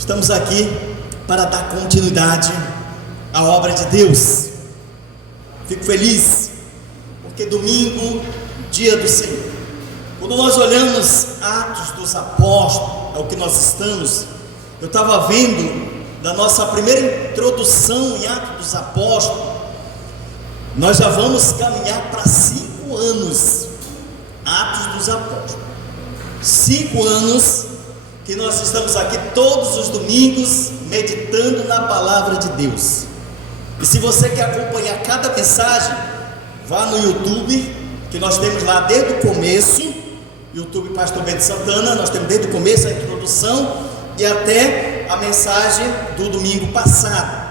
Estamos aqui para dar continuidade à obra de Deus. Fico feliz, porque domingo, dia do Senhor. Quando nós olhamos Atos dos Apóstolos, é o que nós estamos. Eu estava vendo da nossa primeira introdução em Atos dos Apóstolos. Nós já vamos caminhar para 5 anos. Atos dos Apóstolos. 5 anos que nós estamos aqui todos os domingos meditando na palavra de Deus. E se você quer acompanhar cada mensagem, vá no YouTube, que nós temos lá desde o começo, YouTube Pastor Bento Santana, nós temos desde o começo a introdução e até a mensagem do domingo passado.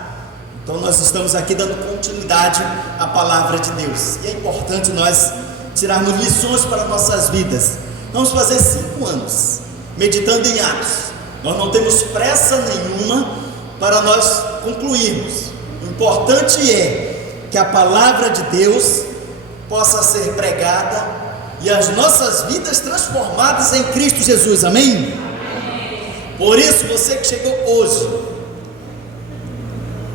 Então nós estamos aqui dando continuidade à palavra de Deus. E é importante nós tirarmos lições para nossas vidas. Vamos fazer 5 anos meditando em Atos. Nós não temos pressa nenhuma para nós concluirmos. O importante é que a palavra de Deus possa ser pregada e as nossas vidas transformadas em Cristo Jesus, amém? Por isso, você que chegou hoje,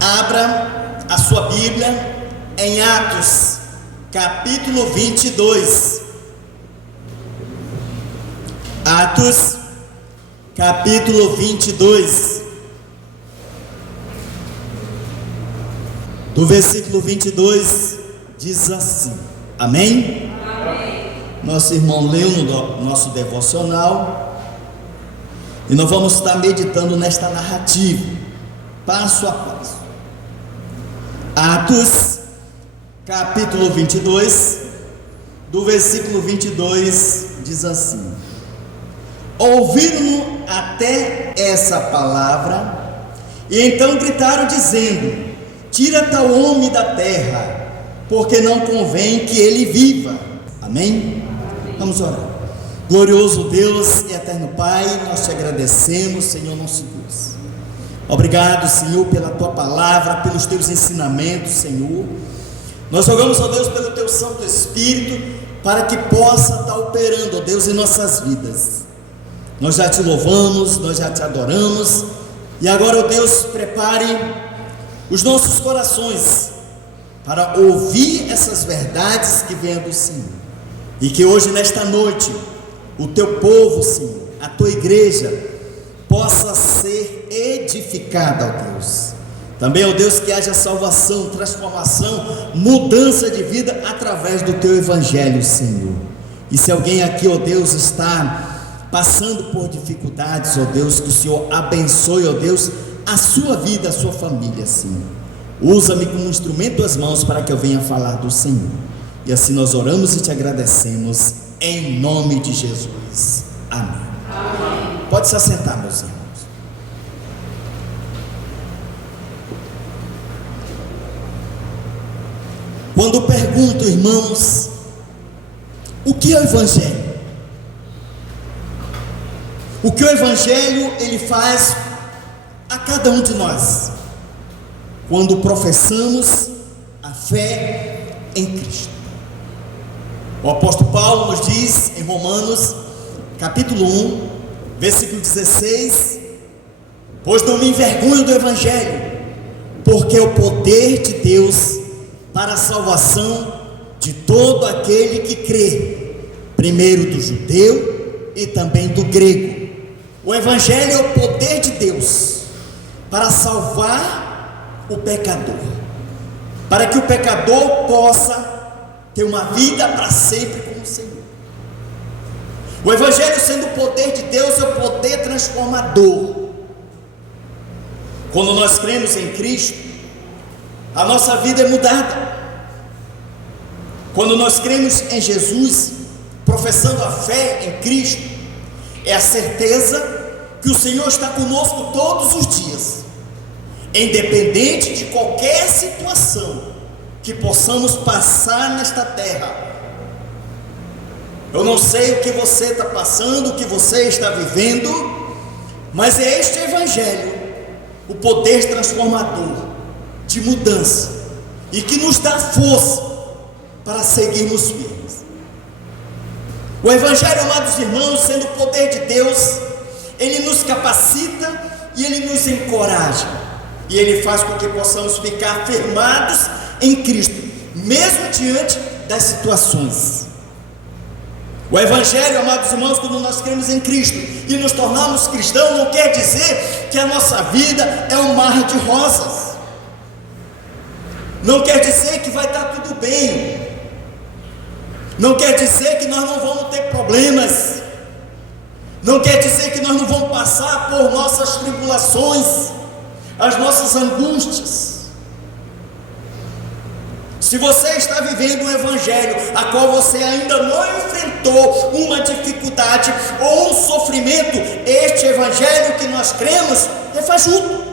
abra a sua Bíblia em Atos, capítulo 22. Atos, capítulo 22. Do versículo 22, diz assim, amém? Amém. Nosso irmão leu no nosso devocional, e nós vamos estar meditando nesta narrativa, passo a passo. Atos, capítulo 22, do versículo 22, diz assim: ouviram até essa palavra, e então gritaram dizendo: tira tal homem da terra, porque não convém que ele viva. Amém? Vamos orar. Glorioso Deus e eterno Pai, nós te agradecemos, Senhor nosso Deus. Obrigado, Senhor, pela tua palavra, pelos teus ensinamentos, Senhor. Nós rogamos, ó Deus, pelo teu Santo Espírito, para que possa estar operando, ó Deus, em nossas vidas. Nós já te louvamos, nós já te adoramos, e agora, ó Deus, prepare os nossos corações para ouvir essas verdades que vêm do Senhor, e que hoje, nesta noite, o teu povo, Senhor, a tua igreja, possa ser edificada, ó Deus. Também, ó Deus, que haja salvação, transformação, mudança de vida através do teu evangelho, Senhor. E se alguém aqui, ó Deus, está passando por dificuldades, ó Deus, que o Senhor abençoe, ó Deus, a sua vida, a sua família, Senhor. Usa-me como instrumento das mãos para que eu venha falar do Senhor. E assim nós oramos e te agradecemos, em nome de Jesus, amém. Amém. Pode se assentar, meus irmãos. Quando pergunto, irmãos, o que é o Evangelho? O que o Evangelho ele faz a cada um de nós, quando professamos a fé em Cristo? O apóstolo Paulo nos diz em Romanos, capítulo 1, versículo 16: pois não me envergonho do Evangelho, porque é o poder de Deus para a salvação de todo aquele que crê, primeiro do judeu e também do grego. O Evangelho é o poder de Deus para salvar o pecador, para que o pecador possa ter uma vida para sempre com o Senhor. O Evangelho, sendo o poder de Deus, é o poder transformador. Quando nós cremos em Cristo, a nossa vida é mudada. Quando nós cremos em Jesus, professando a fé em Cristo, é a certeza que o Senhor está conosco todos os dias, independente de qualquer situação que possamos passar nesta terra. Eu não sei o que você está passando, o que você está vivendo, mas é este Evangelho, o poder transformador, de mudança, e que nos dá força para seguirmos firmes. O Evangelho, amados irmãos, sendo o poder de Deus, ele nos capacita e Ele nos encoraja, e Ele faz com que possamos ficar firmados em Cristo, mesmo diante das situações. O Evangelho, amados irmãos, quando nós cremos em Cristo e nos tornamos cristãos, não quer dizer que a nossa vida é um mar de rosas, não quer dizer que vai estar tudo bem, não quer dizer que nós não vamos ter problemas, não quer dizer que nós não vamos passar por nossas tribulações, as nossas angústias. Se você está vivendo um evangelho a qual você ainda não enfrentou uma dificuldade ou um sofrimento, este evangelho que nós cremos é fajuto,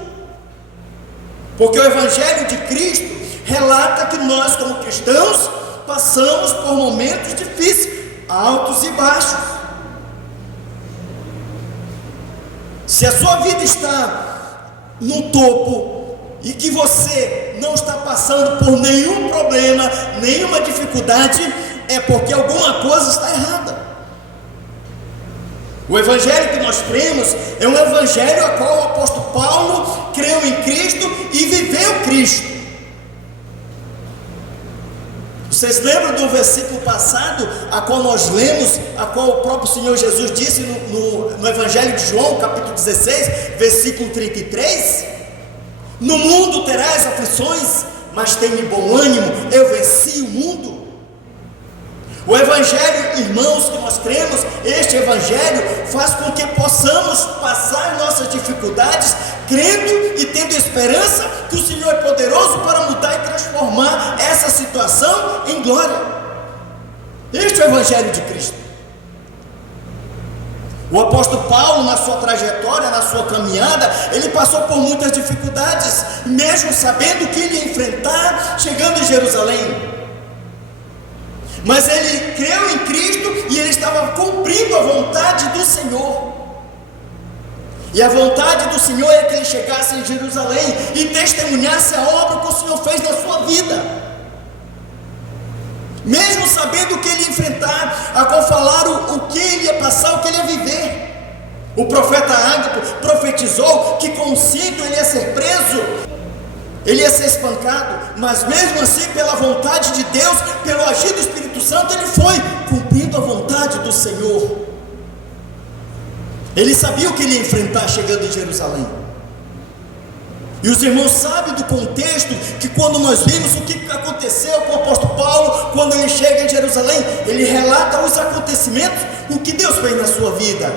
porque o evangelho de Cristo relata que nós, como cristãos, passamos por momentos difíceis, altos e baixos. Se a sua vida está no topo e que você não está passando por nenhum problema, nenhuma dificuldade, é porque alguma coisa está errada. O evangelho que nós cremos é um evangelho a qual o apóstolo Paulo creu em Cristo e viveu Cristo. Vocês lembram do versículo passado, a qual nós lemos, a qual o próprio Senhor Jesus disse no Evangelho de João, capítulo 16, versículo 33? No mundo terás aflições, mas tenha bom ânimo, eu venci o mundo. O Evangelho, irmãos, que nós cremos, este Evangelho faz com que possamos passar nossas dificuldades, crendo e tendo esperança que o Senhor é poderoso para mudar e transformar essa situação em glória. Este é o Evangelho de Cristo. O apóstolo Paulo, na sua trajetória, na sua caminhada, ele passou por muitas dificuldades, mesmo sabendo que ele ia enfrentar chegando em Jerusalém. Mas ele creu em Cristo e ele estava cumprindo a vontade do Senhor. E a vontade do Senhor é que ele chegasse em Jerusalém e testemunhasse a obra que o Senhor fez na sua vida. Mesmo sabendo o que ele ia enfrentar, a qual falaram o que ele ia passar, o que ele ia viver. O profeta Ágapo profetizou que com o cinto ele ia ser preso, ele ia ser espancado, mas mesmo assim, pela vontade de Deus, pelo agir do Espírito Santo, ele foi cumprindo a vontade do Senhor. Ele sabia o que ele ia enfrentar chegando em Jerusalém. E os irmãos sabem do contexto, que quando nós vimos o que aconteceu com o apóstolo Paulo, quando ele chega em Jerusalém, ele relata os acontecimentos, o que Deus fez na sua vida.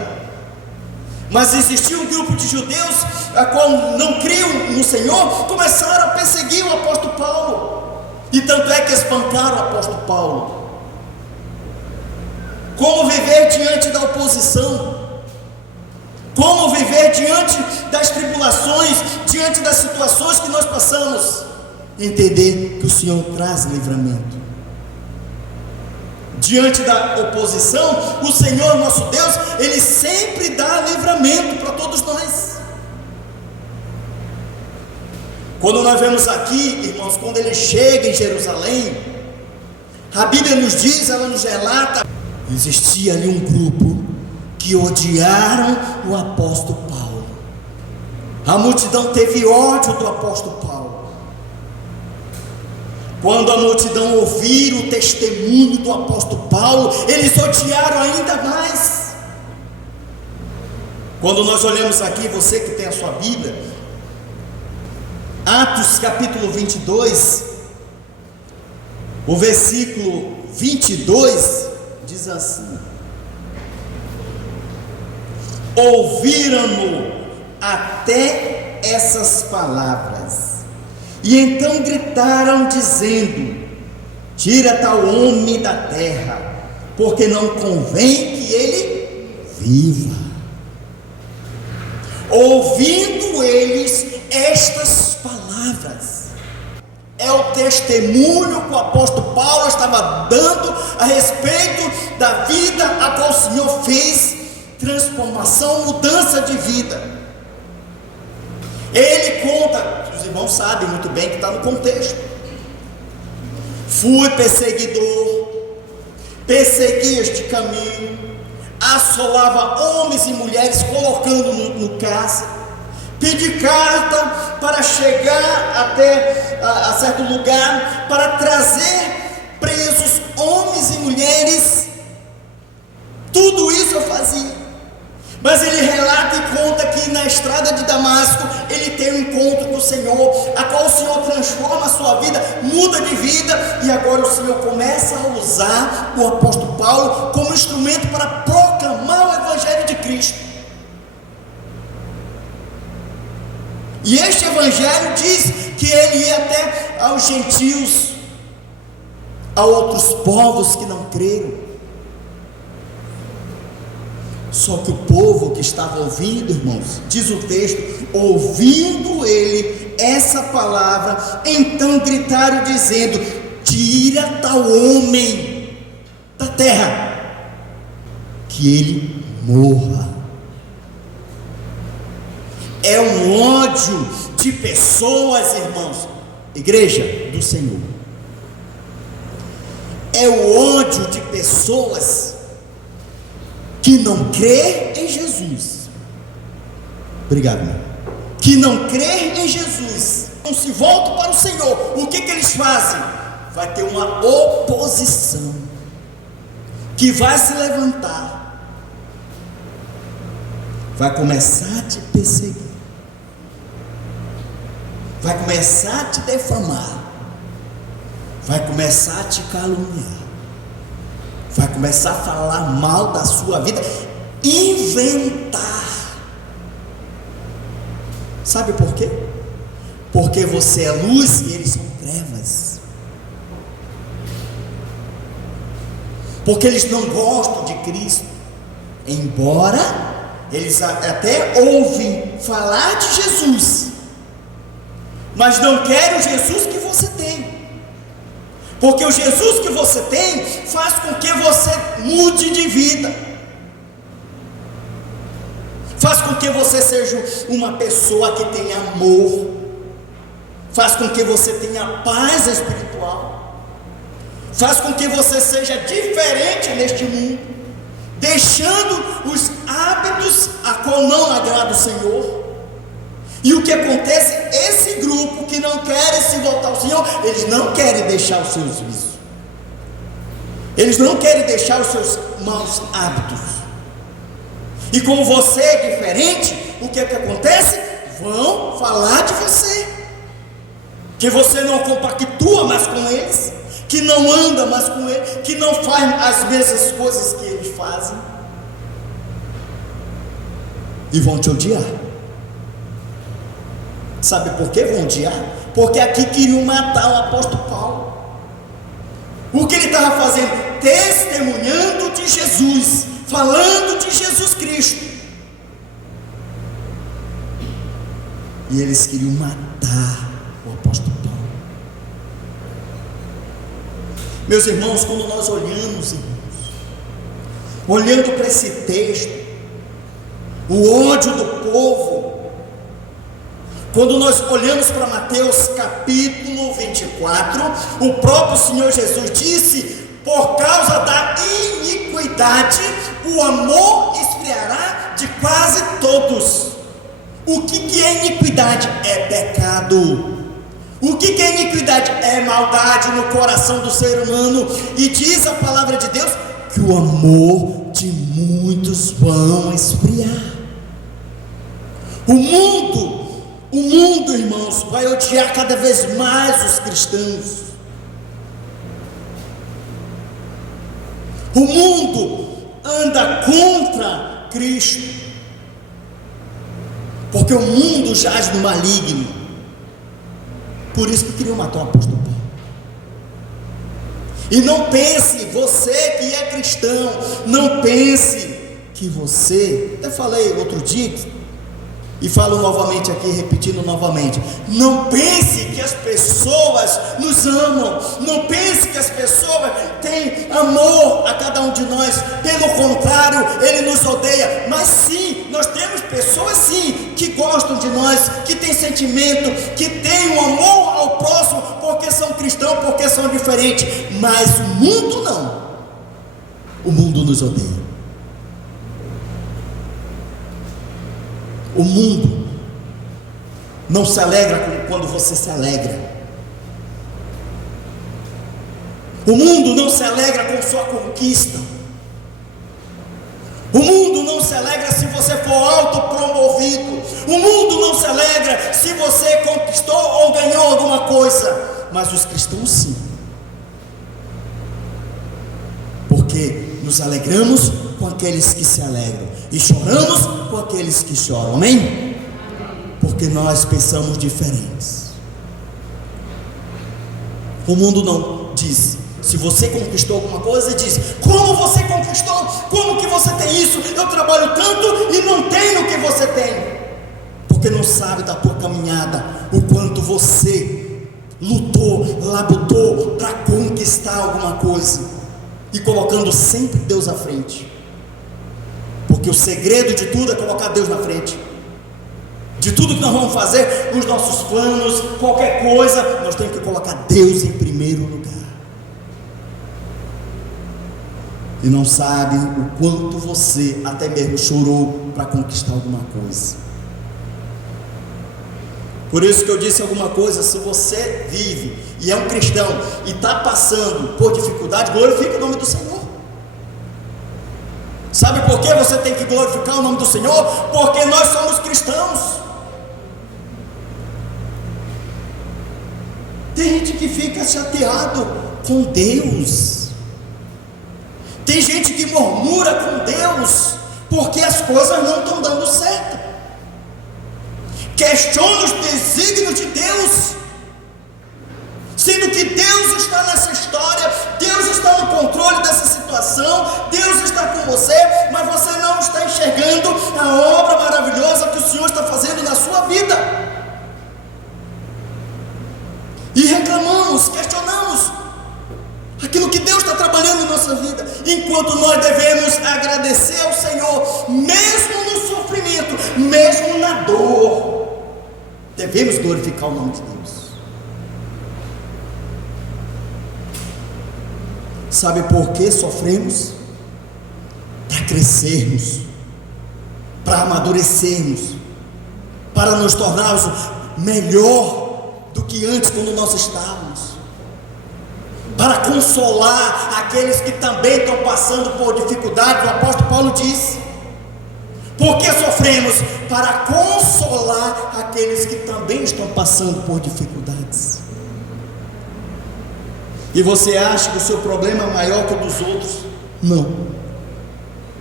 Mas existia um grupo de judeus, a qual não criam no Senhor, começaram a perseguir o apóstolo Paulo, e tanto é que espancaram o apóstolo Paulo. Como viver diante da oposição? Como viver diante das tribulações, diante das situações que nós passamos? Entender que o Senhor traz livramento. Diante da oposição, o Senhor nosso Deus, Ele sempre dá livramento para todos nós. Quando nós vemos aqui, irmãos, quando Ele chega em Jerusalém, a Bíblia nos diz, ela nos relata, existia ali um grupo que odiaram o apóstolo Paulo. A multidão teve ódio do apóstolo Paulo. Quando a multidão ouviu o testemunho do apóstolo Paulo, eles odiaram ainda mais. Quando nós olhamos aqui, você que tem a sua Bíblia, Atos capítulo 22, o versículo 22 diz assim: ouviram-no até essas palavras, e então gritaram dizendo: tira tal homem da terra, porque não convém que ele viva. Ouvindo eles estas palavras, é o testemunho que o apóstolo Paulo estava dando a respeito da vida a qual o Senhor fez transformação, mudança de vida. Ele conta, os irmãos sabem muito bem que está no contexto: fui perseguidor, persegui este caminho, assolava homens e mulheres, colocando no cárcere, pedir carta para chegar até a certo lugar, para trazer presos, homens e mulheres. Tudo isso eu fazia. Mas ele relata e conta que na estrada de Damasco ele tem um encontro com o Senhor, a qual o Senhor transforma a sua vida, muda de vida, e agora o Senhor começa a usar o apóstolo Paulo como instrumento para proclamar o Evangelho de Cristo. E este Evangelho diz que ele ia até aos gentios, a outros povos que não creram. Só que o povo que estava ouvindo, irmãos, diz o texto, ouvindo ele essa palavra, então gritaram dizendo: tira tal homem da terra, que ele morra. É um ódio de pessoas, irmãos, igreja do Senhor, é o ódio de pessoas que não crê em Jesus. Obrigado, irmão. Que não crê em Jesus, não se voltam para o Senhor. O que eles fazem? Vai ter uma oposição que vai se levantar, vai começar a te perseguir, vai começar a te defamar, vai começar a te caluniar, vai começar a falar mal da sua vida, inventar. Sabe por quê? Porque você é luz e eles são trevas. Porque eles não gostam de Cristo, embora eles até ouvem falar de Jesus, mas não querem o Jesus que você tem. Porque o Jesus que você tem faz com que você mude de vida, faz com que você seja uma pessoa que tenha amor, faz com que você tenha paz espiritual, faz com que você seja diferente neste mundo, deixando os hábitos a qual não agrada o Senhor. E o que acontece? Esse grupo que não querem se voltar ao Senhor, eles não querem deixar os seus vícios, eles não querem deixar os seus maus hábitos. E como você é diferente, o que acontece? Vão falar de você, que você não compactua mais com eles, que não anda mais com eles, que não faz as mesmas coisas que eles fazem, e vão te odiar. Sabe por que vão odiar? Porque aqui queriam matar o apóstolo Paulo. O que ele estava fazendo? Testemunhando de Jesus, falando de Jesus Cristo. E eles queriam matar o apóstolo Paulo. Meus irmãos, quando nós olhamos, olhando para esse texto, o ódio do povo, quando nós olhamos para Mateus capítulo 24, o próprio Senhor Jesus disse: por causa da iniquidade, o amor esfriará de quase todos. O que é iniquidade? É pecado. O que é iniquidade? É maldade no coração do ser humano. E diz a palavra de Deus que o amor de muitos vão esfriar. O mundo, irmãos, vai odiar cada vez mais os cristãos. O mundo anda contra Cristo, porque o mundo jaz no maligno. Por isso que queriam matar o apóstolo Paulo. E não pense, você que é cristão, não pense que você, até falei outro dia, e falo novamente aqui, repetindo novamente, não pense que as pessoas nos amam, não pense que as pessoas têm amor a cada um de nós, pelo contrário, ele nos odeia. Mas sim, nós temos pessoas sim, que gostam de nós, que têm sentimento, que têm um amor ao próximo, porque são cristãos, porque são diferentes. Mas o mundo não, o mundo nos odeia. O mundo não se alegra quando você se alegra. O mundo não se alegra com sua conquista. O mundo não se alegra se você for autopromovido. O mundo não se alegra se você conquistou ou ganhou alguma coisa. Mas os cristãos sim. Porque nos alegramos com aqueles que se alegram e choramos com aqueles que choram. Amém? Porque nós pensamos diferentes. O mundo não diz. Se você conquistou alguma coisa, diz: como você conquistou? Como que você tem isso? Eu trabalho tanto e não tenho o que você tem. Porque não sabe da tua caminhada, o quanto você lutou, labutou para conquistar alguma coisa, e colocando sempre Deus à frente. Porque o segredo de tudo é colocar Deus na frente. De tudo que nós vamos fazer, os nossos planos, qualquer coisa, nós temos que colocar Deus em primeiro lugar. E não sabe o quanto você até mesmo chorou para conquistar alguma coisa. Por isso que eu disse alguma coisa: se você vive e é um cristão e está passando por dificuldade, glorifique o nome do Senhor. Sabe por que você tem que glorificar o nome do Senhor? Porque nós somos cristãos. Tem gente que fica chateado com Deus. Tem gente que murmura com Deus porque as coisas não estão dando certo. Questiona os desígnios de Deus, sendo que Deus está nessa história, Deus está no controle dessa situação, Deus está com você, mas você não está enxergando a obra maravilhosa que o Senhor está fazendo na sua vida. E reclamamos, questionamos aquilo que Deus está trabalhando em nossa vida, enquanto nós devemos agradecer ao Senhor, mesmo no sofrimento, mesmo na dor. Devemos glorificar o nome de Deus. Sabe por que sofremos? Para crescermos, para amadurecermos, para nos tornarmos melhor do que antes quando nós estávamos, para consolar aqueles que também estão passando por dificuldades. O apóstolo Paulo diz: por que sofremos? Para consolar aqueles que também estão passando por dificuldades. E você acha que o seu problema é maior que o dos outros? Não.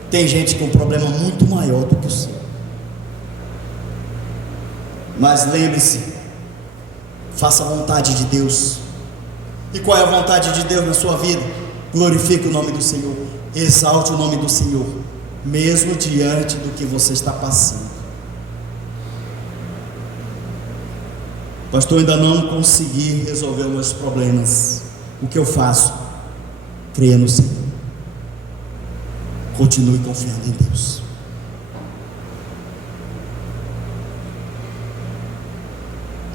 Tem gente com um problema muito maior do que o seu. Mas lembre-se, faça a vontade de Deus. E qual é a vontade de Deus na sua vida? Glorifique o nome do Senhor, exalte o nome do Senhor, mesmo diante do que você está passando. Pastor, ainda não consegui resolver os meus problemas. O que eu faço? Creia no Senhor, continue confiando em Deus.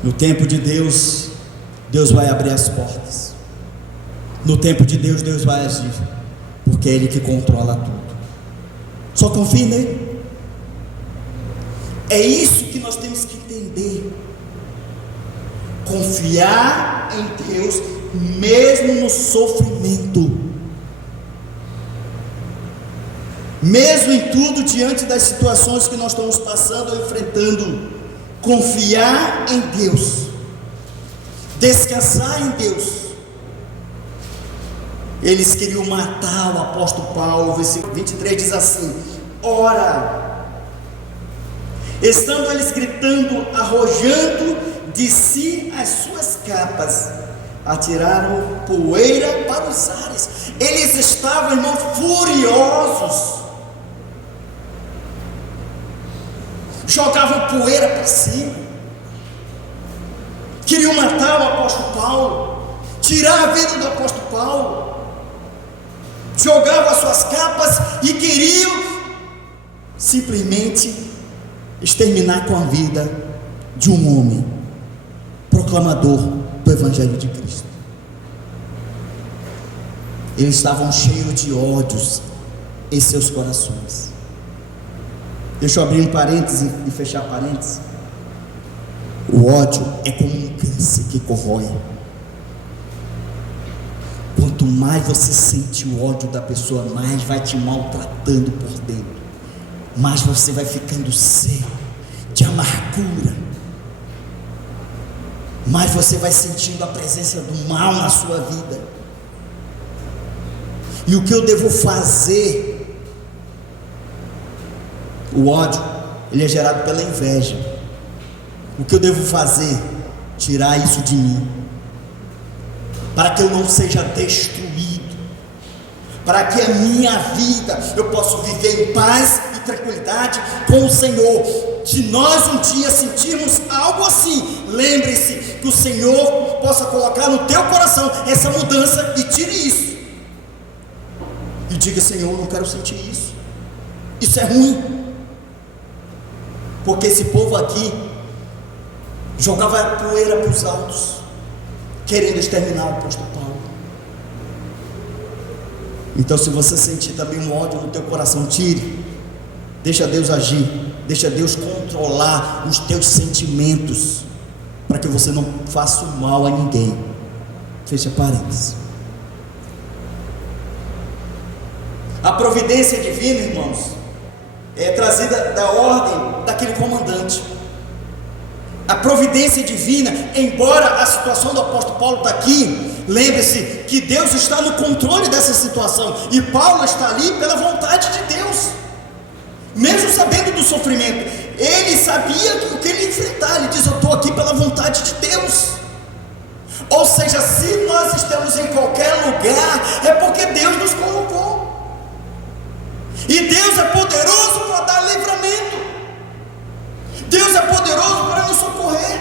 No tempo de Deus, Deus vai abrir as portas. No tempo de Deus, Deus vai agir, porque é Ele que controla tudo. Só confie nele. É isso que nós temos que entender. Confiar em Deus, mesmo no sofrimento, mesmo em tudo, diante das situações que nós estamos passando ou enfrentando. Confiar em Deus, descansar em Deus. Eles queriam matar o apóstolo Paulo. Versículo 23 diz assim: ora, estando eles gritando, arrojando de si as suas capas, atiraram poeira para os ares. Eles estavam, irmão, furiosos, jogavam poeira para cima, queriam matar o apóstolo Paulo, tirar a vida do apóstolo Paulo, jogavam as suas capas e queriam simplesmente exterminar com a vida de um homem proclamador do Evangelho de Cristo. Eles estavam cheios de ódios em seus corações. Deixa eu abrir um parêntese e fechar parêntese. O ódio é como um câncer que corrói. Quanto mais você sente o ódio da pessoa, mais vai te maltratando por dentro, mais você vai ficando cego de amargura, mais você vai sentindo a presença do mal na sua vida. E o que eu devo fazer? O ódio, ele é gerado pela inveja. O que eu devo fazer? Tirar isso de mim, para que eu não seja destruído, para que a minha vida eu possa viver em paz e tranquilidade com o Senhor. Se nós um dia sentirmos algo assim, lembre-se que o Senhor possa colocar no teu coração essa mudança e tire isso. E diga: Senhor, eu não quero sentir isso. Isso é ruim. Porque esse povo aqui jogava poeira para os altos, querendo exterminar o apóstolo Paulo. Então, se você sentir também um ódio no teu coração, tire. Deixa Deus agir. Deixa Deus controlar os teus sentimentos, para que você não faça o mal a ninguém. Fecha parênteses. A providência divina, irmãos, é trazida da ordem daquele comandante. A providência divina, embora a situação do apóstolo Paulo está aqui, lembre-se que Deus está no controle dessa situação, e Paulo está ali pela vontade de Deus, mesmo sabendo do sofrimento. Ele sabia o que ele ia enfrentar. Ele diz: eu estou aqui pela vontade de Deus. Ou seja, se nós estamos em qualquer lugar, é porque Deus nos colocou, e Deus é poderoso para dar livramento. Deus é poderoso para nos socorrer.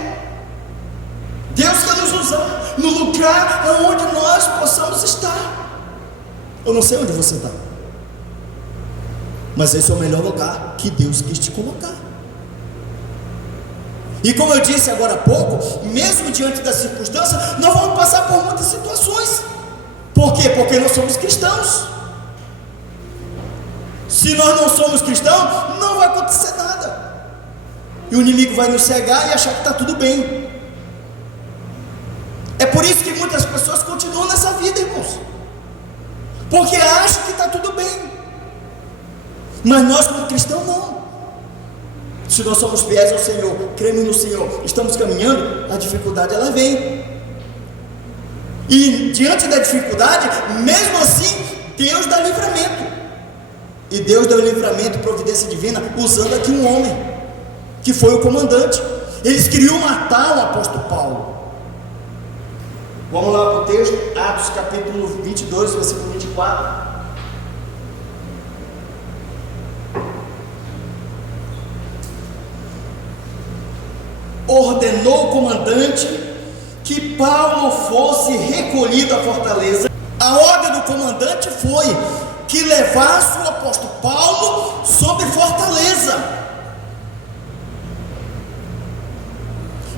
Deus quer nos usar no lugar onde nós possamos estar. Eu não sei onde você está, mas esse é o melhor lugar que Deus quis te colocar. E como eu disse agora há pouco, mesmo diante das circunstâncias, nós vamos passar por muitas situações. Por quê? Porque nós somos cristãos. Se nós não somos cristãos, não vai acontecer nada, e o inimigo vai nos cegar e achar que está tudo bem. É por isso que muitas pessoas continuam nessa vida, irmãos, porque acham que está tudo bem. Mas nós, como cristãos, não. Se nós somos fiéis ao Senhor, cremos no Senhor, estamos caminhando, a dificuldade ela vem, e diante da dificuldade, mesmo assim, Deus dá livramento. E Deus deu livramento, providência divina, usando aqui um homem, que foi o comandante. Eles queriam matar o apóstolo Paulo. Vamos lá para o texto, Atos capítulo 22, versículo 24. Ordenou o comandante que Paulo fosse recolhido à fortaleza. A ordem do comandante foi que levasse o apóstolo Paulo sobre fortaleza.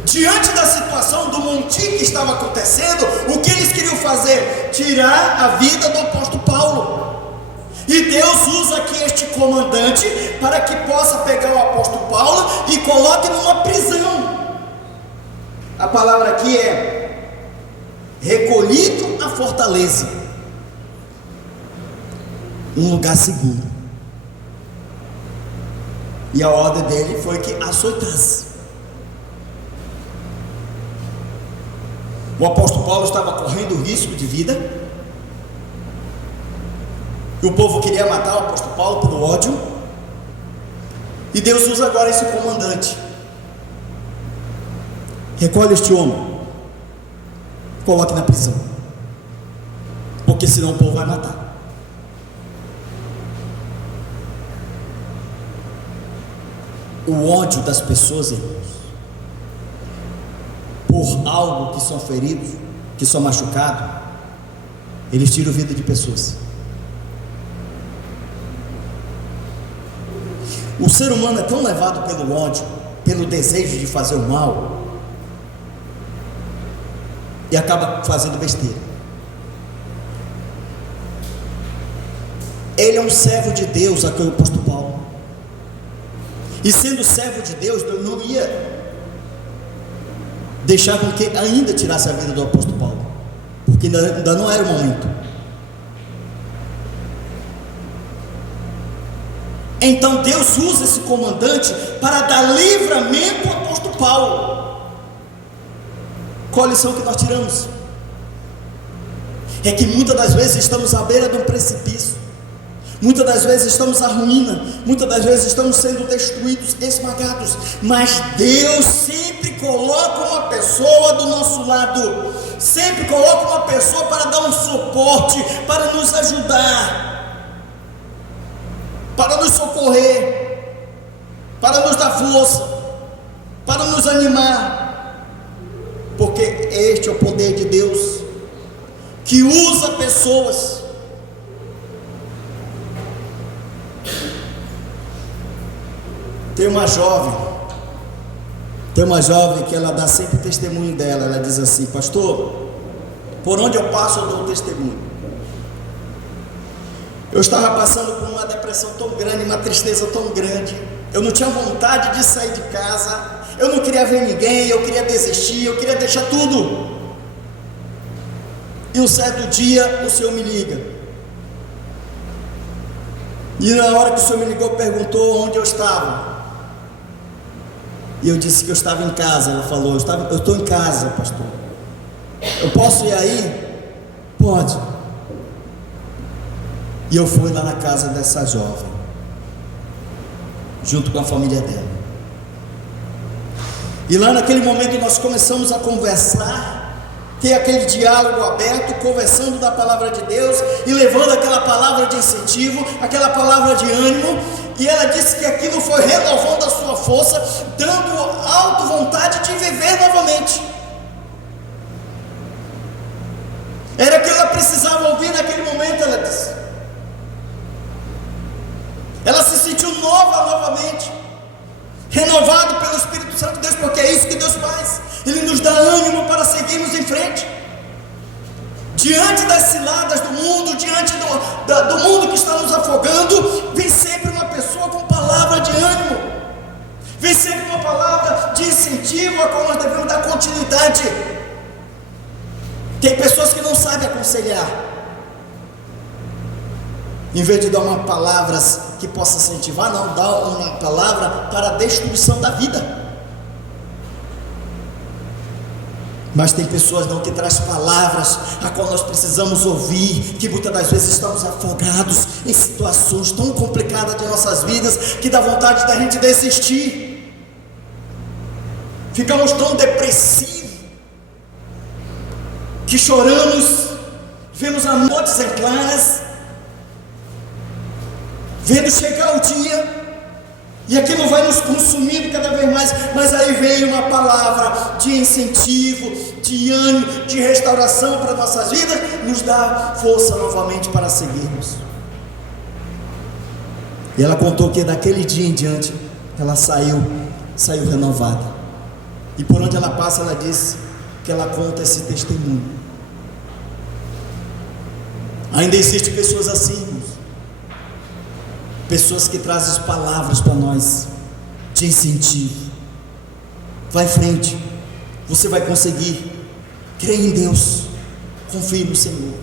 Diante da situação do montim que estava acontecendo, o que eles queriam fazer? Tirar a vida do apóstolo Paulo. E Deus usa aqui este comandante para que possa pegar o apóstolo Paulo e coloque numa prisão. A palavra aqui é recolhido à fortaleza, um lugar seguro. E a ordem dele foi que açoitasse. O apóstolo Paulo estava correndo risco de vida, e o povo queria matar o apóstolo Paulo pelo ódio, e Deus usa agora esse comandante. Recolhe este homem, coloque na prisão, porque senão o povo vai matar. O ódio das pessoas, irmãos, por algo que são feridos, que são machucados, eles tiram a vida de pessoas. O ser humano é tão levado pelo ódio, pelo desejo de fazer o mal, e acaba fazendo besteira. Ele é um servo de Deus, aqui é o apóstolo Paulo, e sendo servo de Deus, não ia deixar com que ainda tirasse a vida do apóstolo Paulo, porque ainda não era o momento. Então Deus usa esse comandante para dar livramento ao apóstolo Paulo. Qual a lição que nós tiramos? É que muitas das vezes estamos à beira de um precipício, muitas das vezes estamos à ruína, muitas das vezes estamos sendo destruídos, esmagados, mas Deus sempre coloca uma pessoa do nosso lado, sempre coloca uma pessoa para dar um suporte, para nos ajudar, para nos socorrer, para nos dar força, para nos animar, porque este é o poder de Deus, que usa pessoas. Tem uma jovem que ela dá sempre testemunho dela. Ela diz assim: pastor, por onde eu passo eu dou testemunho. Eu estava passando por uma depressão tão grande, uma tristeza tão grande, eu não tinha vontade de sair de casa, eu não queria ver ninguém, eu queria desistir, eu queria deixar tudo. E um certo dia o Senhor me liga, e na hora que o Senhor me ligou, perguntou onde eu estava, e eu disse que eu estava em casa. Ela falou: eu estou em casa, pastor, eu posso ir aí? Pode. E eu fui lá na casa dessa jovem, junto com a família dela, e lá naquele momento nós começamos a conversar, ter aquele diálogo aberto, conversando da palavra de Deus e levando aquela palavra de incentivo, aquela palavra de ânimo. E ela disse que aquilo foi renovando a sua força, dando alta vontade de viver novamente. Era o que ela precisava ouvir naquele momento, ela disse. Ela se sentiu nova novamente, renovado pelo Espírito Santo de Deus, porque é isso que Deus faz. Ele nos dá ânimo para seguirmos em frente. Diante das ciladas do mundo, diante do mundo que está nos afogando, vem sempre uma pessoa com palavra de ânimo, vem sempre uma palavra de incentivo a qual nós devemos dar continuidade. Tem pessoas que não sabem aconselhar, em vez de dar uma palavra que possa incentivar, não, dá uma palavra para a destruição da vida. Mas tem pessoas não que traz palavras a qual nós precisamos ouvir, que muitas das vezes estamos afogados em situações tão complicadas de nossas vidas, que dá vontade da gente desistir, ficamos tão depressivos, que choramos, vemos a noites em claras, vendo chegar o dia, e aquilo vai nos consumindo cada vez mais. Mas aí vem uma palavra de incentivo, de ânimo, de restauração para nossas vidas, nos dá força novamente para seguirmos. E ela contou que daquele dia em diante ela saiu renovada, e por onde ela passa ela disse que ela conta esse testemunho. Ainda existem pessoas assim, irmãos, pessoas que trazem palavras para nós de incentivo. Vai em frente, você vai conseguir. Creia em Deus, confie no Senhor.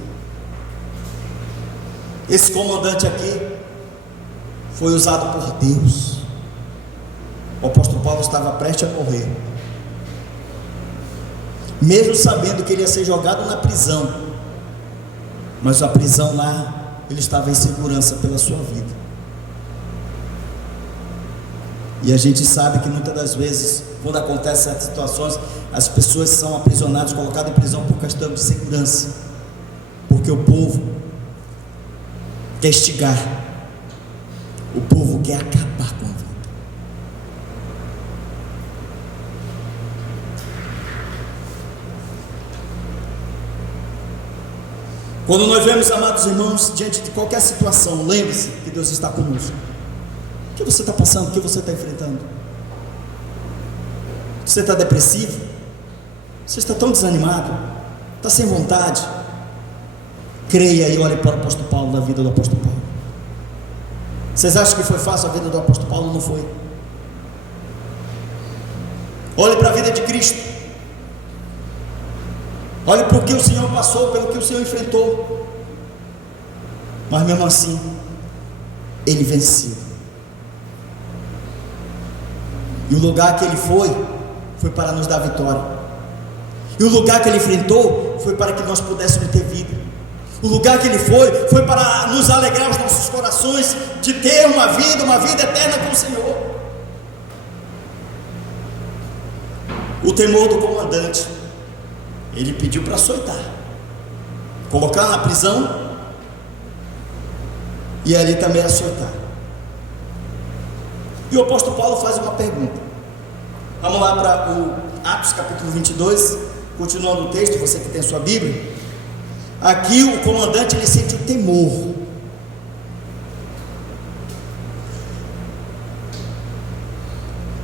Esse comandante aqui foi usado por Deus. O apóstolo Paulo estava prestes a morrer, mesmo sabendo que ele ia ser jogado na prisão, mas a prisão lá, ele estava em segurança pela sua vida. E a gente sabe que muitas das vezes, quando acontecem certas situações, as pessoas são aprisionadas, colocadas em prisão por questão de segurança, porque o povo quer instigar, o povo quer acabar com a vida. Quando nós vemos, amados irmãos, diante de qualquer situação, lembre-se que Deus está conosco. O que você está passando? O que você está enfrentando? Você está depressivo? Você está tão desanimado? Está sem vontade? Creia e olhe para o apóstolo Paulo, da vida do apóstolo Paulo. Vocês acham que foi fácil a vida do apóstolo Paulo? Não foi. Olhe para a vida de Cristo. Olha para o que o Senhor passou, pelo que o Senhor enfrentou, mas mesmo assim, ele venceu. E o lugar que ele foi para nos dar vitória. E o lugar que ele enfrentou foi para que nós pudéssemos ter vida. O lugar que ele foi para nos alegrar os nossos corações de ter uma vida eterna com o Senhor. O temor do comandante, ele pediu para açoitar, colocar na prisão e ali também açoitar. E o apóstolo Paulo faz uma pergunta. Vamos lá para o Atos capítulo 22, continuando o texto, você que tem sua Bíblia. Aqui o comandante, ele sente o temor.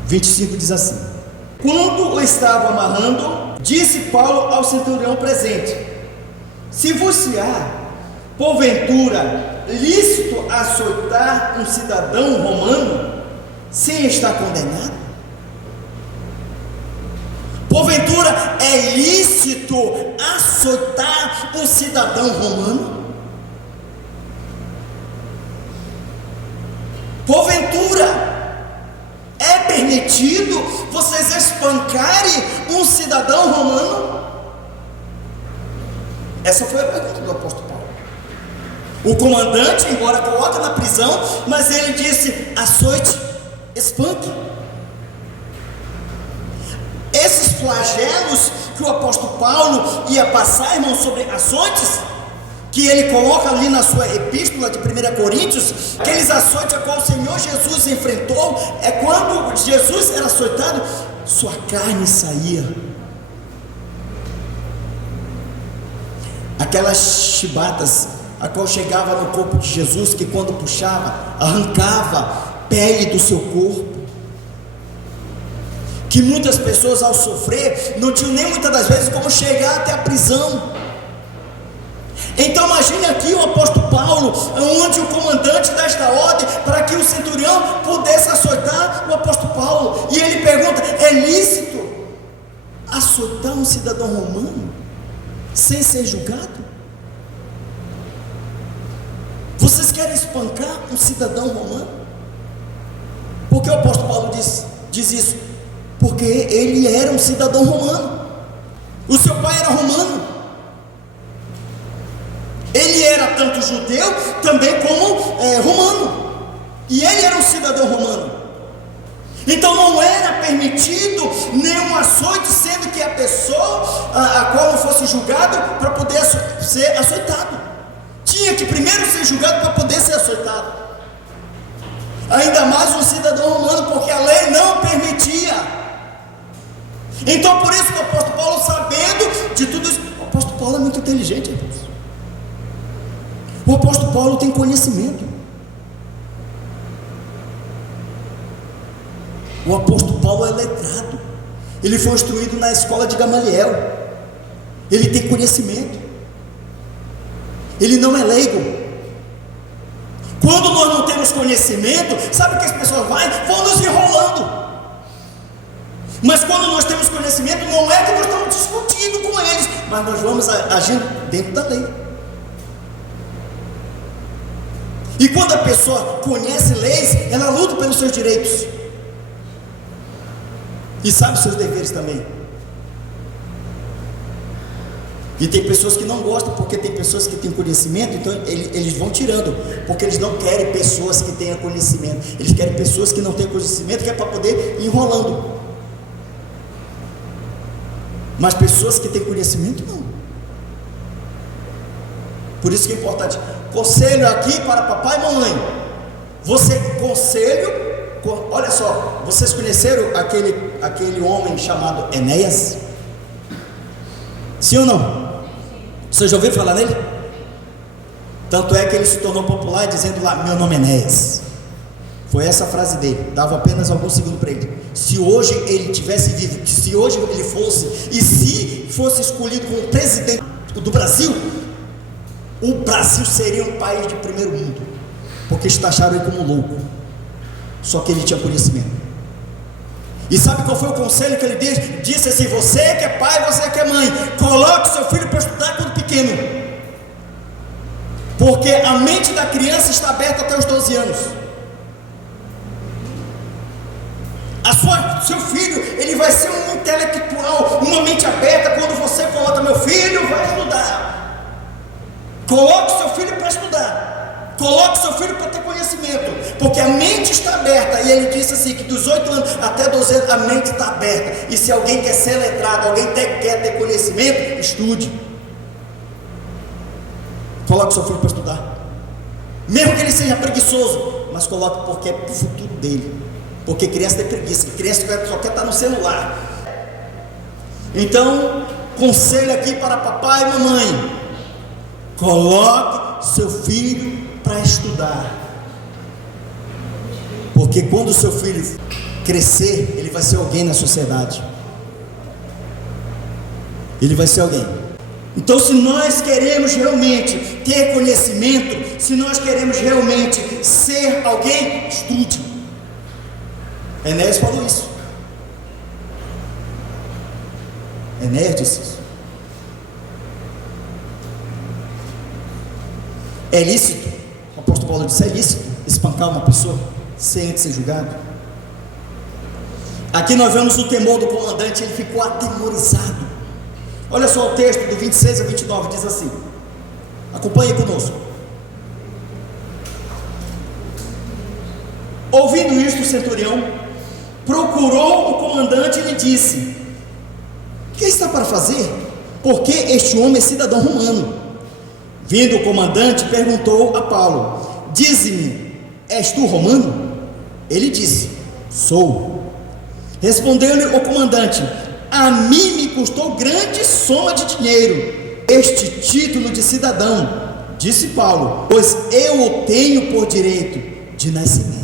(25) 25 diz assim: quando o estavam amarrando, disse Paulo ao centurião presente: se vos há, porventura, lícito açoitar um cidadão romano, sem estar condenado? Porventura é lícito açoitar um cidadão romano? Porventura é permitido vocês espancarem um cidadão romano? Essa foi a pergunta do apóstolo Paulo. O comandante, embora coloque na prisão, mas ele disse: açoite, espanque. Esses flagelos que o apóstolo Paulo ia passar, irmão, sobre açoites, que ele coloca ali na sua epístola de 1 Coríntios, aqueles açoites a qual o Senhor Jesus enfrentou, é quando Jesus era açoitado, sua carne saía. Aquelas chibatas a qual chegava no corpo de Jesus, que quando puxava, arrancava pele do seu corpo, que muitas pessoas ao sofrer, não tinham nem muitas das vezes como chegar até a prisão. Então imagine aqui o apóstolo Paulo, onde o comandante dá esta ordem para que o centurião pudesse açoitar o apóstolo Paulo, e ele pergunta: é lícito açoitar um cidadão romano sem ser julgado? Vocês querem espancar um cidadão romano? Por que o apóstolo Paulo diz isso? Porque ele era um cidadão romano. O seu pai era romano. Ele era tanto judeu também como romano. E ele era um cidadão romano. Então não era permitido nenhum açoite, sendo que a pessoa a qual não fosse julgado para poder ser açoitado, tinha que primeiro ser julgado para poder ser açoitado. Ainda mais um cidadão romano, porque a lei não permitia. Então por isso que o apóstolo Paulo, sabendo de tudo isso, o apóstolo Paulo é muito inteligente, irmãos. O apóstolo Paulo tem conhecimento. O apóstolo Paulo é letrado. Ele foi instruído na escola de Gamaliel. Ele tem conhecimento. Ele não é leigo. Quando nós não temos conhecimento, sabe o que as pessoas vão nos enrolando. Mas quando nós temos conhecimento, não é que nós estamos discutindo com eles, mas nós vamos agindo dentro da lei. E quando a pessoa conhece leis, ela luta pelos seus direitos e sabe os seus deveres também. E tem pessoas que não gostam, porque tem pessoas que têm conhecimento, então eles vão tirando, porque eles não querem pessoas que tenham conhecimento, eles querem pessoas que não têm conhecimento, que é para poder ir enrolando. Mas pessoas que têm conhecimento, não. Por isso que é importante. Conselho aqui para papai e mamãe. Olha só, vocês conheceram aquele homem chamado Enéas? Sim ou não? Vocês já ouviram falar nele? Tanto é que ele se tornou popular dizendo lá: meu nome é Enéas. Foi essa a frase dele. Dava apenas alguns segundos para ele. Se hoje ele tivesse vivo, se hoje ele fosse, e se fosse escolhido como presidente do Brasil, o Brasil seria um país de primeiro mundo, porque eles taxaram ele como louco. Só que ele tinha conhecimento. E sabe qual foi o conselho que ele disse assim: você que é pai, você que é mãe, coloque seu filho para estudar quando pequeno, porque a mente da criança está aberta até os 12 anos. Seu filho, ele vai ser um intelectual, uma mente aberta quando você coloca: meu filho vai estudar. Coloque seu filho para estudar, coloque seu filho para ter conhecimento, porque a mente está aberta. E ele disse assim, que dos 8 anos até 12 anos a mente está aberta. E se alguém quer ser letrado, alguém quer ter conhecimento, estude. Coloque seu filho para estudar, mesmo que ele seja preguiçoso, mas coloque, porque é para o futuro dele. Porque criança tem preguiça, criança só quer estar no celular. Então, conselho aqui para papai e mamãe: coloque seu filho para estudar, porque quando o seu filho crescer, ele vai ser alguém na sociedade. Ele vai ser alguém. Então, se nós queremos realmente ter conhecimento, se nós queremos realmente ser alguém, estude. Enéas falou isso. Enéas disse isso. É lícito, o apóstolo Paulo disse, é lícito espancar uma pessoa sem antes ser julgado. Aqui nós vemos o temor do comandante, ele ficou atemorizado. Olha só o texto do 26 a 29, diz assim, acompanhe conosco. Ouvindo isto, o centurião procurou o comandante e lhe disse: que está para fazer? Porque este homem é cidadão romano. Vindo o comandante, perguntou a Paulo: dize-me, és tu romano? Ele disse: sou. Respondeu-lhe o comandante: a mim me custou grande soma de dinheiro este título de cidadão. Disse Paulo: pois eu o tenho por direito de nascimento.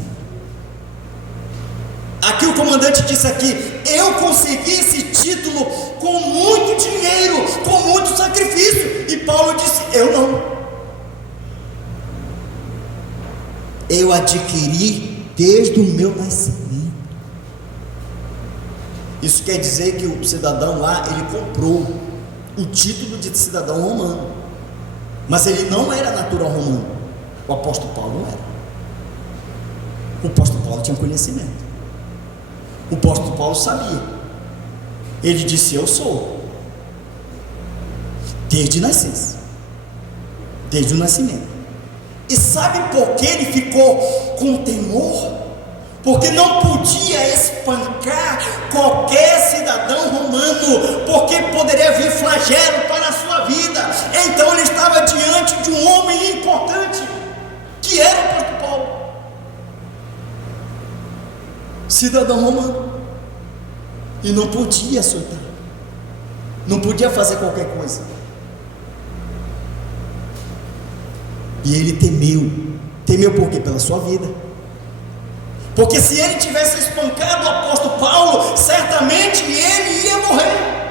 Aqui o comandante disse aqui: eu consegui esse título com muito dinheiro, com muito sacrifício. E Paulo disse: eu não. Eu adquiri desde o meu nascimento. Isso quer dizer que o cidadão lá, ele comprou o título de cidadão romano, mas ele não era natural romano. O apóstolo Paulo não era. O apóstolo Paulo tinha conhecimento. O apóstolo Paulo sabia. Ele disse: eu sou, desde nascença, desde o nascimento. E sabe por que ele ficou com temor? Porque não podia espancar qualquer cidadão romano, porque poderia vir flagelo para a sua vida. Então ele estava diante de um homem importante, que era o apóstolo Paulo, cidadão romano, e não podia soltar, não podia fazer qualquer coisa. E ele temeu por quê? Pela sua vida. Porque se ele tivesse espancado o apóstolo Paulo, certamente ele ia morrer.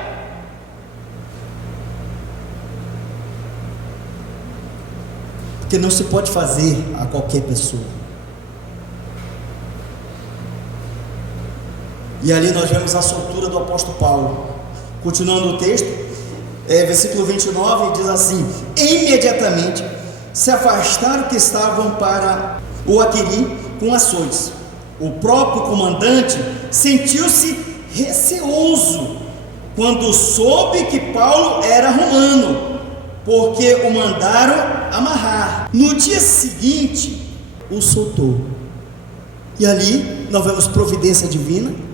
Porque não se pode fazer a qualquer pessoa. E ali nós vemos a soltura do apóstolo Paulo. Continuando o texto, versículo 29 diz assim: imediatamente se afastaram que estavam para o aquirir com açoites. O próprio comandante sentiu-se receoso quando soube que Paulo era romano, porque o mandaram amarrar. No dia seguinte, o soltou. E ali nós vemos providência divina.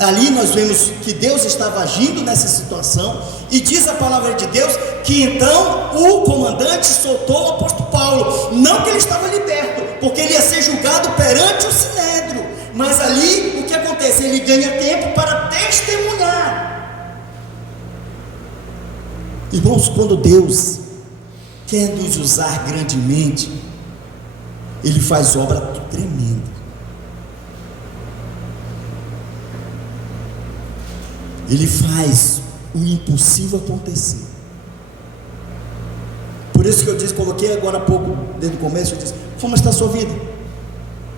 Ali nós vemos que Deus estava agindo nessa situação. E diz a palavra de Deus que então o comandante soltou o apóstolo Paulo. Não que ele estava liberto, porque ele ia ser julgado perante o sinédrio. Mas ali o que acontece? Ele ganha tempo para testemunhar. Irmãos, quando Deus quer nos usar grandemente, Ele faz obra tremenda. Ele faz o impossível acontecer. Por isso que eu disse, coloquei agora há pouco, desde o começo, eu disse: como está a sua vida?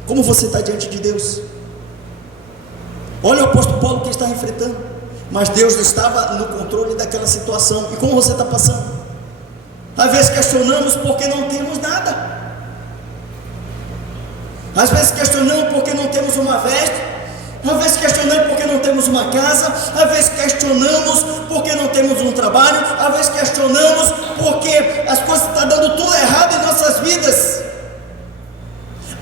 Como você está diante de Deus? Olha o apóstolo Paulo que está enfrentando, mas Deus estava no controle daquela situação. E como você está passando? Às vezes questionamos porque não temos nada, às vezes questionamos porque não temos uma veste, às vezes questionamos porque não temos uma casa, às vezes questionamos porque não temos um trabalho, às vezes questionamos porque as coisas estão dando tudo errado em nossas vidas.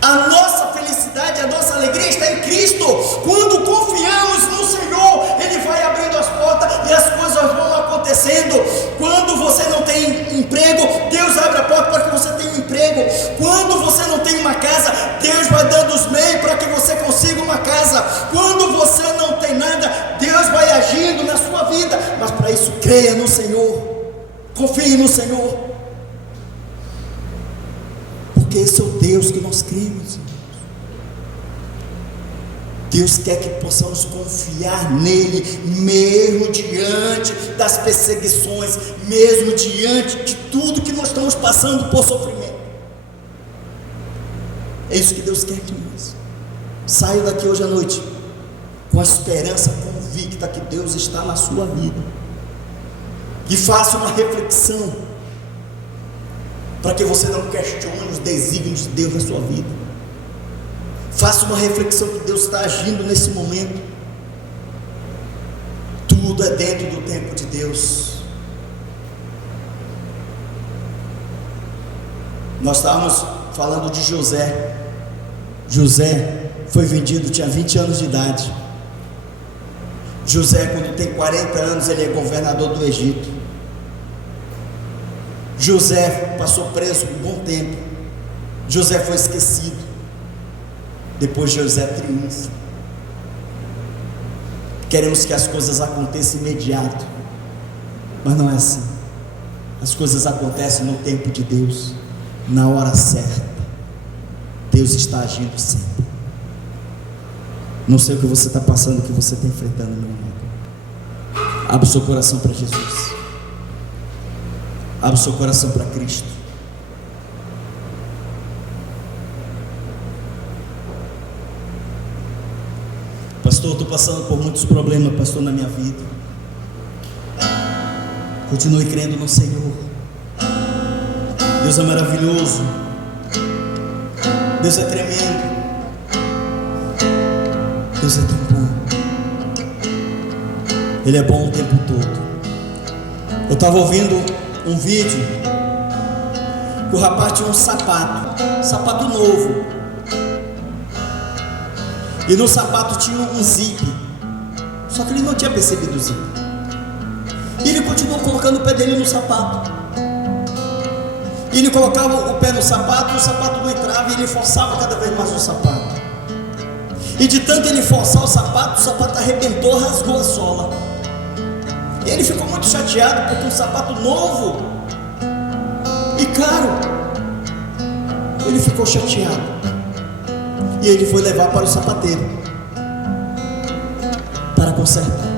A nossa felicidade, a nossa alegria está em Cristo. Quando confiamos no Senhor, Ele vai abrindo as portas e as coisas vão acontecendo. Quando você não tem emprego, Deus abre a porta para que você tenha um emprego. Quando você não tem uma casa, Deus vai dando os meios para que você consiga uma casa. Quando você não tem nada, Deus vai agindo na sua vida. Mas para isso, creia no Senhor, confie no Senhor, porque esse é o Deus que nós cremos. Deus quer que possamos confiar nele, mesmo diante das perseguições, mesmo diante de tudo que nós estamos passando por sofrimento. É isso que Deus quer de nós. Saia daqui hoje à noite com a esperança convicta que Deus está na sua vida, e faça uma reflexão, para que você não questione os desígnios de Deus na sua vida. Faça uma reflexão que Deus está agindo nesse momento. Tudo é dentro do tempo de Deus. Nós estávamos falando de José. José foi vendido, tinha 20 anos de idade. José, quando tem 40 anos, ele é governador do Egito. José passou preso um bom tempo. José foi esquecido. Depois José triunfa. Queremos que as coisas aconteçam imediato, mas não é assim. As coisas acontecem no tempo de Deus, na hora certa. Deus está agindo sempre. Não sei o que você está passando, o que você está enfrentando, meu irmão. Abra o seu coração para Jesus. Abra o seu coração para Cristo. Pastor, estou passando por muitos problemas, pastor, na minha vida. Continue crendo no Senhor. Deus é maravilhoso. Deus é tremendo. Deus é tão bom. Ele é bom o tempo todo. Eu estava ouvindo um vídeo que o rapaz tinha um sapato novo, e no sapato tinha um zip, só que ele não tinha percebido o zip, e ele continuou colocando o pé dele no sapato, e ele colocava o pé no sapato, e o sapato não entrava, e ele forçava cada vez mais o sapato, e de tanto ele forçar o sapato arrebentou, rasgou a sola. E ele ficou muito chateado, porque um sapato novo e caro. Ele ficou chateado, e ele foi levar para o sapateiro para consertar.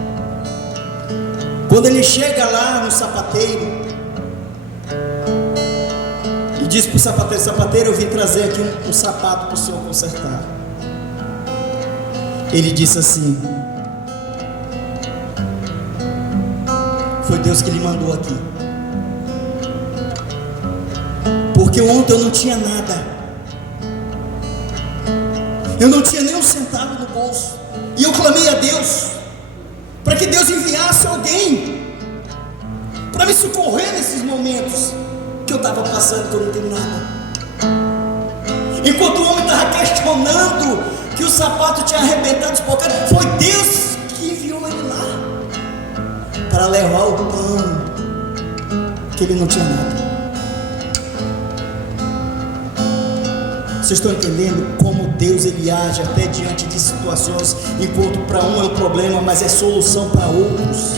Quando ele chega lá no sapateiro e diz para o sapateiro: sapateiro, eu vim trazer aqui um sapato para o senhor consertar. Ele disse assim: foi Deus que lhe mandou aqui, porque ontem eu não tinha nada, eu não tinha nem um centavo no bolso, e eu clamei a Deus para que Deus enviasse alguém para me socorrer nesses momentos que eu estava passando, que eu não tenho nada. Enquanto o homem estava questionando que o sapato tinha arrebentado, espocado, foi Deus que enviou ele lá para levar o pão, que ele não tinha nada. Vocês estão entendendo como Deus ele age até diante de situações, enquanto para um é um problema, mas é solução para outros?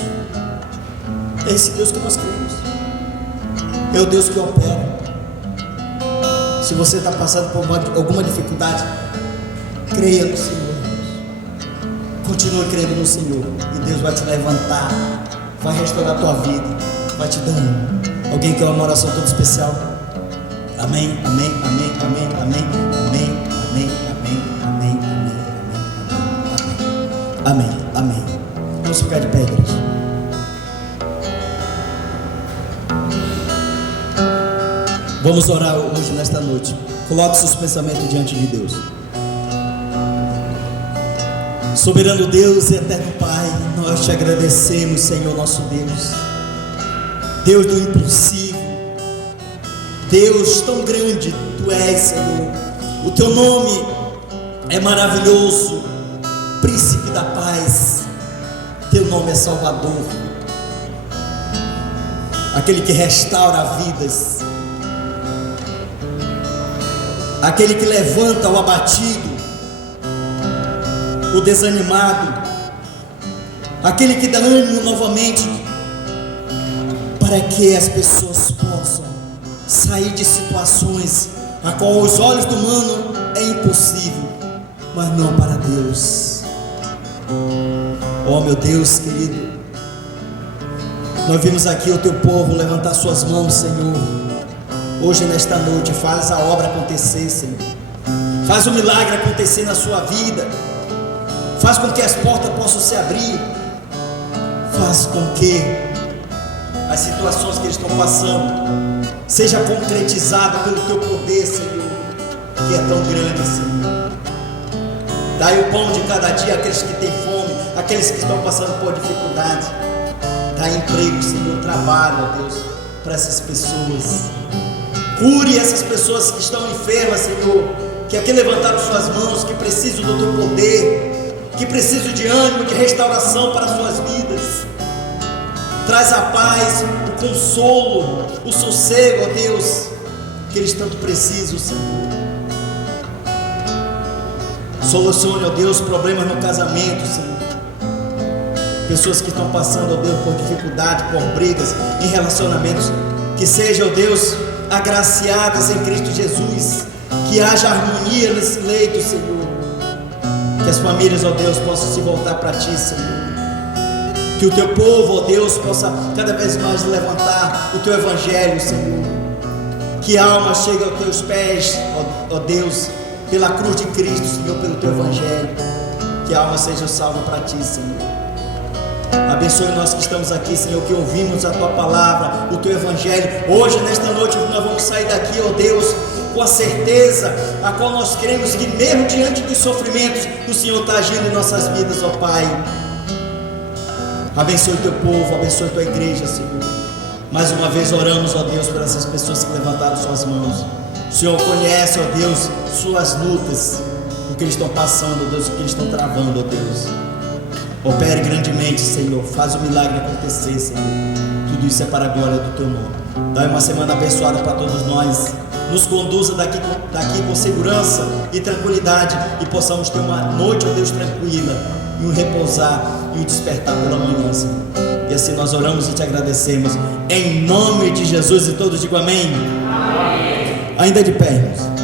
É esse Deus que nós cremos, é o Deus que opera. Se você está passando por alguma dificuldade, creia no Senhor, continue crendo no Senhor, e Deus vai te levantar, vai restaurar a tua vida, vai te dando. Alguém quer uma oração toda especial? Amém, amém, amém, amém, amém, amém, amém, amém, amém, amém, amém, amém. Amém. Amém. Vamos ficar de pé, igreja. Vamos orar hoje, nesta noite. Coloque seus pensamentos diante de Deus. Soberano Deus e eterno Pai, nós te agradecemos, Senhor nosso Deus. Deus do impossível, Deus tão grande Tu és, Senhor. O Teu nome é maravilhoso, Príncipe da paz. Teu nome é Salvador, aquele que restaura vidas, aquele que levanta o abatido, o desanimado, aquele que dá ânimo novamente, para que as pessoas possam sair de situações a qual os olhos do humano é impossível, mas não para Deus. Oh meu Deus querido, nós vimos aqui o Teu povo levantar suas mãos, Senhor. Hoje nesta noite faz a obra acontecer, Senhor. Faz o milagre acontecer na sua vida. Faz com que as portas possam se abrir. Faz com que as situações que eles estão passando seja concretizada pelo Teu poder, Senhor, que é tão grande, Senhor. Dai o pão de cada dia àqueles que têm fome, àqueles que estão passando por dificuldade. Dai emprego, Senhor, trabalho, ó Deus, para essas pessoas. Cure essas pessoas que estão enfermas, Senhor, que aqui levantaram suas mãos, que precisam do Teu poder, que precisam de ânimo, de restauração para as suas vidas. Traz a paz, o consolo, o sossego, ó Deus, que eles tanto precisam, Senhor. Solucione, ó Deus, problemas no casamento, Senhor. Pessoas que estão passando, ó Deus, por dificuldade, por brigas em relacionamentos, que sejam, ó Deus, agraciadas em Cristo Jesus, que haja harmonia nesse leito, Senhor. Que as famílias, ó Deus, possam se voltar para Ti, Senhor. Que o Teu povo, ó Deus, possa cada vez mais levantar o Teu Evangelho, Senhor. Que a alma chegue aos Teus pés, ó Deus, pela cruz de Cristo, Senhor, pelo Teu Evangelho. Que a alma seja salva para Ti, Senhor. Abençoe nós que estamos aqui, Senhor, que ouvimos a Tua palavra, o Teu Evangelho. Hoje, nesta noite, nós vamos sair daqui, ó Deus, com a certeza a qual nós cremos que mesmo diante dos sofrimentos, o Senhor está agindo em nossas vidas, ó Pai. Abençoe o Teu povo, abençoe a Tua igreja, Senhor. Mais uma vez oramos, ó Deus, por essas pessoas que levantaram suas mãos. O Senhor conhece, ó Deus, suas lutas, o que eles estão passando, ó Deus, o que eles estão travando, ó Deus. Opere grandemente, Senhor. Faz o milagre acontecer, Senhor. Tudo isso é para a glória do Teu nome. Dá uma semana abençoada para todos nós. Nos conduza daqui com segurança e tranquilidade, e possamos ter uma noite, ó Deus, tranquila, e um repousar e um despertar pela manhã, Senhor. E assim nós oramos e Te agradecemos. Em nome de Jesus, e todos digam amém. Amém. Ainda de pé, irmãos.